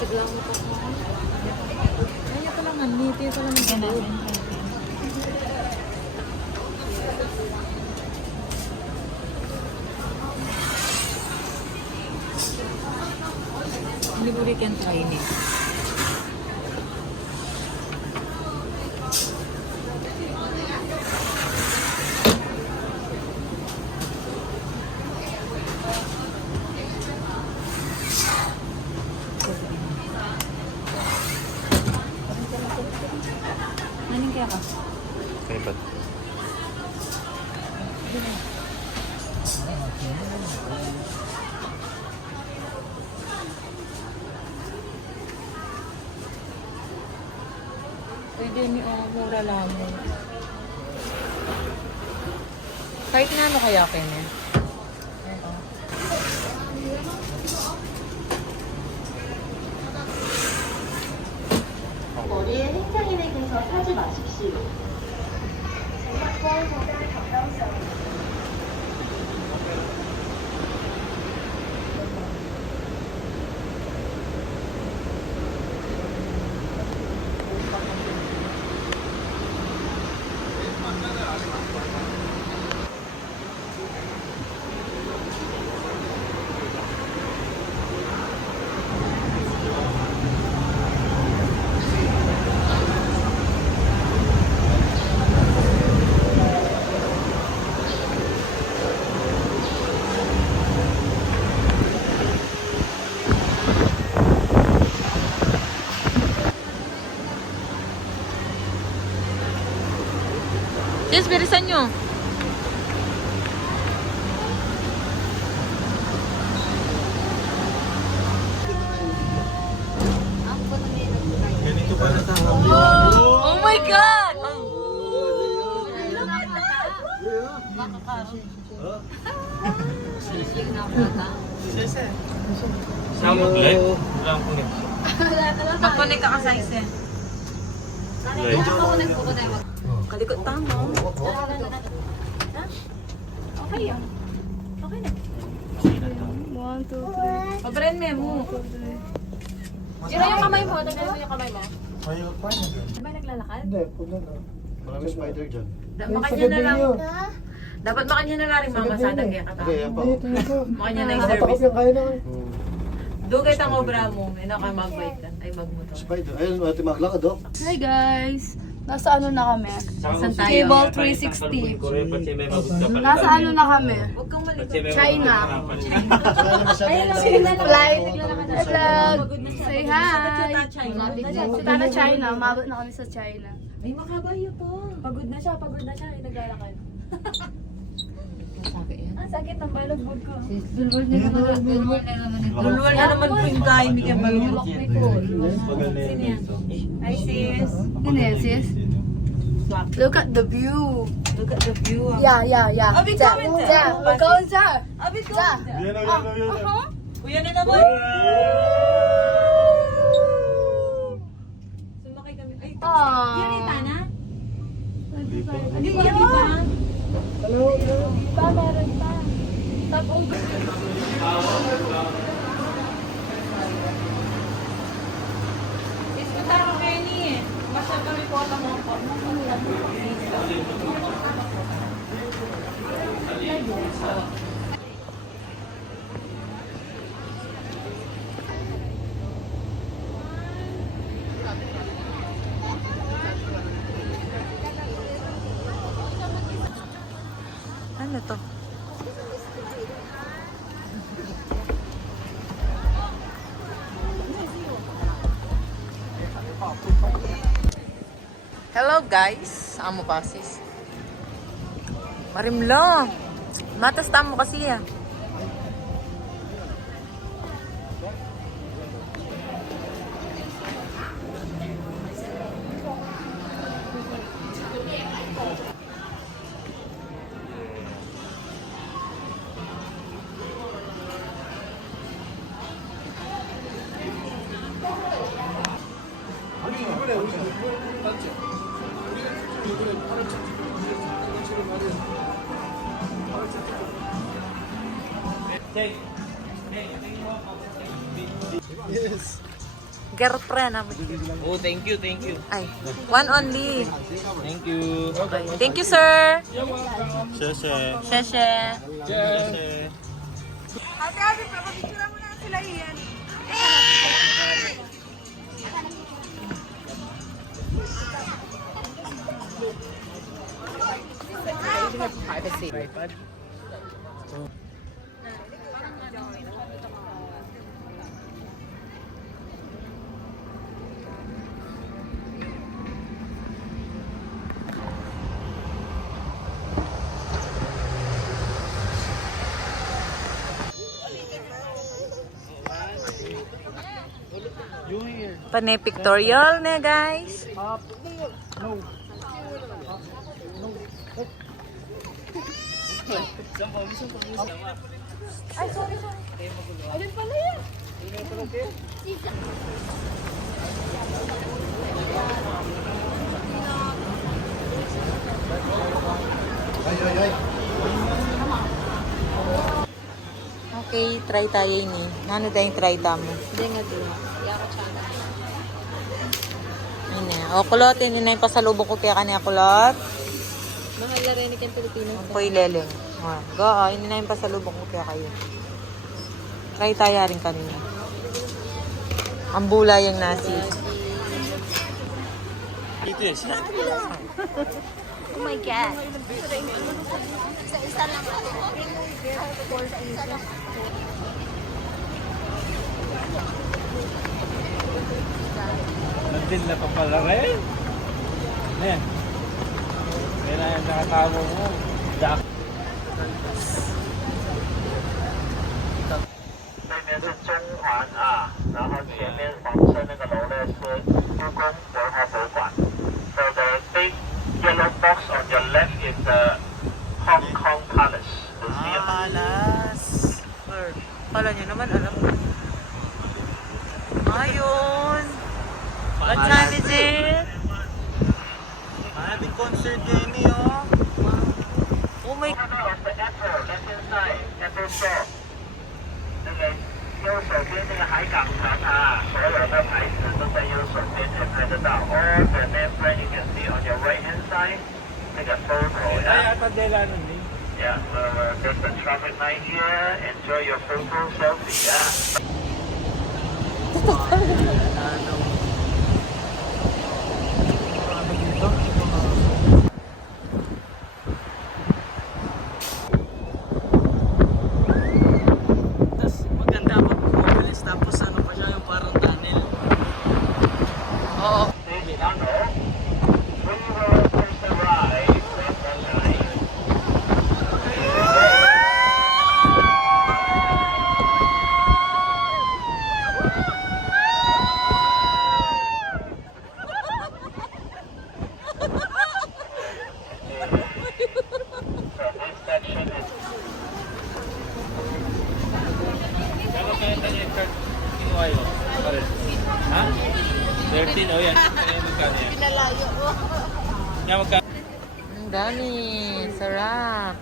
Siglang mo pa ko. Kaya ko lang nga, niti ko lang ganun. Hindi mo rin can try it. Anong kaya ka? Kaya ba? Pwede ni mura lang mo. Kahit na ano kaya Ken eh. Oo. 머리에 행장인에 대해서 사지 마십시오. Yes, bilisan nyo. Ganito pala sa hapon. Oh my God! Samot light? Wala akong kunin. Mag-connect ka ka sa isa. Kalikot tama. Okay yan. Okay na. 1, 2, 3. Pabren mo. Tira yung kamay mo. Tagnan mo yung kamay mo. Ayaw pa niya. Di ba naglalakad? Hindi, pula na. Marami spider dyan. Makanya na lang. Dapat makanya na lang rin mamasada kaya Okay, kata. yan pa. Ay, ito ito. Makanya na yung Nakatakot service. yung kaya na. Dugay tang obra mo. Ino ka mag-wait ka. Ay magmotor. Spider. Ayun, ate maglakad oh. Hi guys! Nasa ano na kami? Saan tayo? Cable 360. Nasa ano na kami? Huwag kang malikot. China. Flight. Vlog. Say hi. Si Tana China. Umabot na kami sa China. Ay makabayo po. Pagod na siya, naglalakad. Sabi yan. Ang sakit ng balagbog ko. Dulwal na naman po yung kain ni Kabalong. Sino yan? Hi sis. Yun eh, sis. Look at the view. Look at the view. Yeah. Abi, Yeah, comment there. yeah. We're going there. Abi ko. Yeah. Kuya na naman. Sumakay kami. Ay, Aww. Yan yung Tana? hindi mo na ba? Pa, meron pa. Tapos, Iskutar ko kayo ni eh. Basta kami po ang mga po. Ano to? Hello guys, amo pasis. Marimlo. Matas tamo kasi ya. Yes. Girlfriend. Oh, thank you, thank you. Ay, one only. Thank you. Thank you, sir. Sheshe. Sheshe. Ate, papapicture mo na sila iyan. Panay pictorial na, guys. Okay, try tayo ini. Ano tayong try tamo? Hindi nga doon. Yako tsaka. Ini. O, kulot. Ini na yung pasalubong ko kaya kanya kulot. Mahal na rin ikan Pilipino. Ang po'y leleng. O, go. O, ini na yung pasalubong ko kaya kayo. Try tayo rin kanina. Ang bulay yung nasi. Ito yan. Sinabi ko lang. Oh my God. Nandun na pa pala rin. Ayan. Kailangan nakatawa mo. Jack. 那边是中环啊，然后前面黄色那个楼呢是故宫文化博物馆。So the big yellow box on your left is the Hong Kong Palace. The museum. Palas. Pala nyo naman, alam mo. Ayun. What time is it? Maraming concert din eh, oh. Oh my Of the Apple left hand side, Apple Store. 那个右手边那个海港城啊，所有的牌子都在右手边才拍得到。All the nameplate you can see on your right hand side. 那个 photo. Kaya padela nun eh. Yeah, there's the traffic light here. Enjoy your photo selfie. Yeah. Tapos maganda pag bumilis tapos ano pa siya yung parang tunnel. Oo. This tunnel, we will take the ride from the line. So this section is Kano kaya tayo yung card kinuha yun? Ha? 13? Oh yan. Kaya magkano yan? Pinalayo mo. Kaya magkano? Ang dami. Sarap.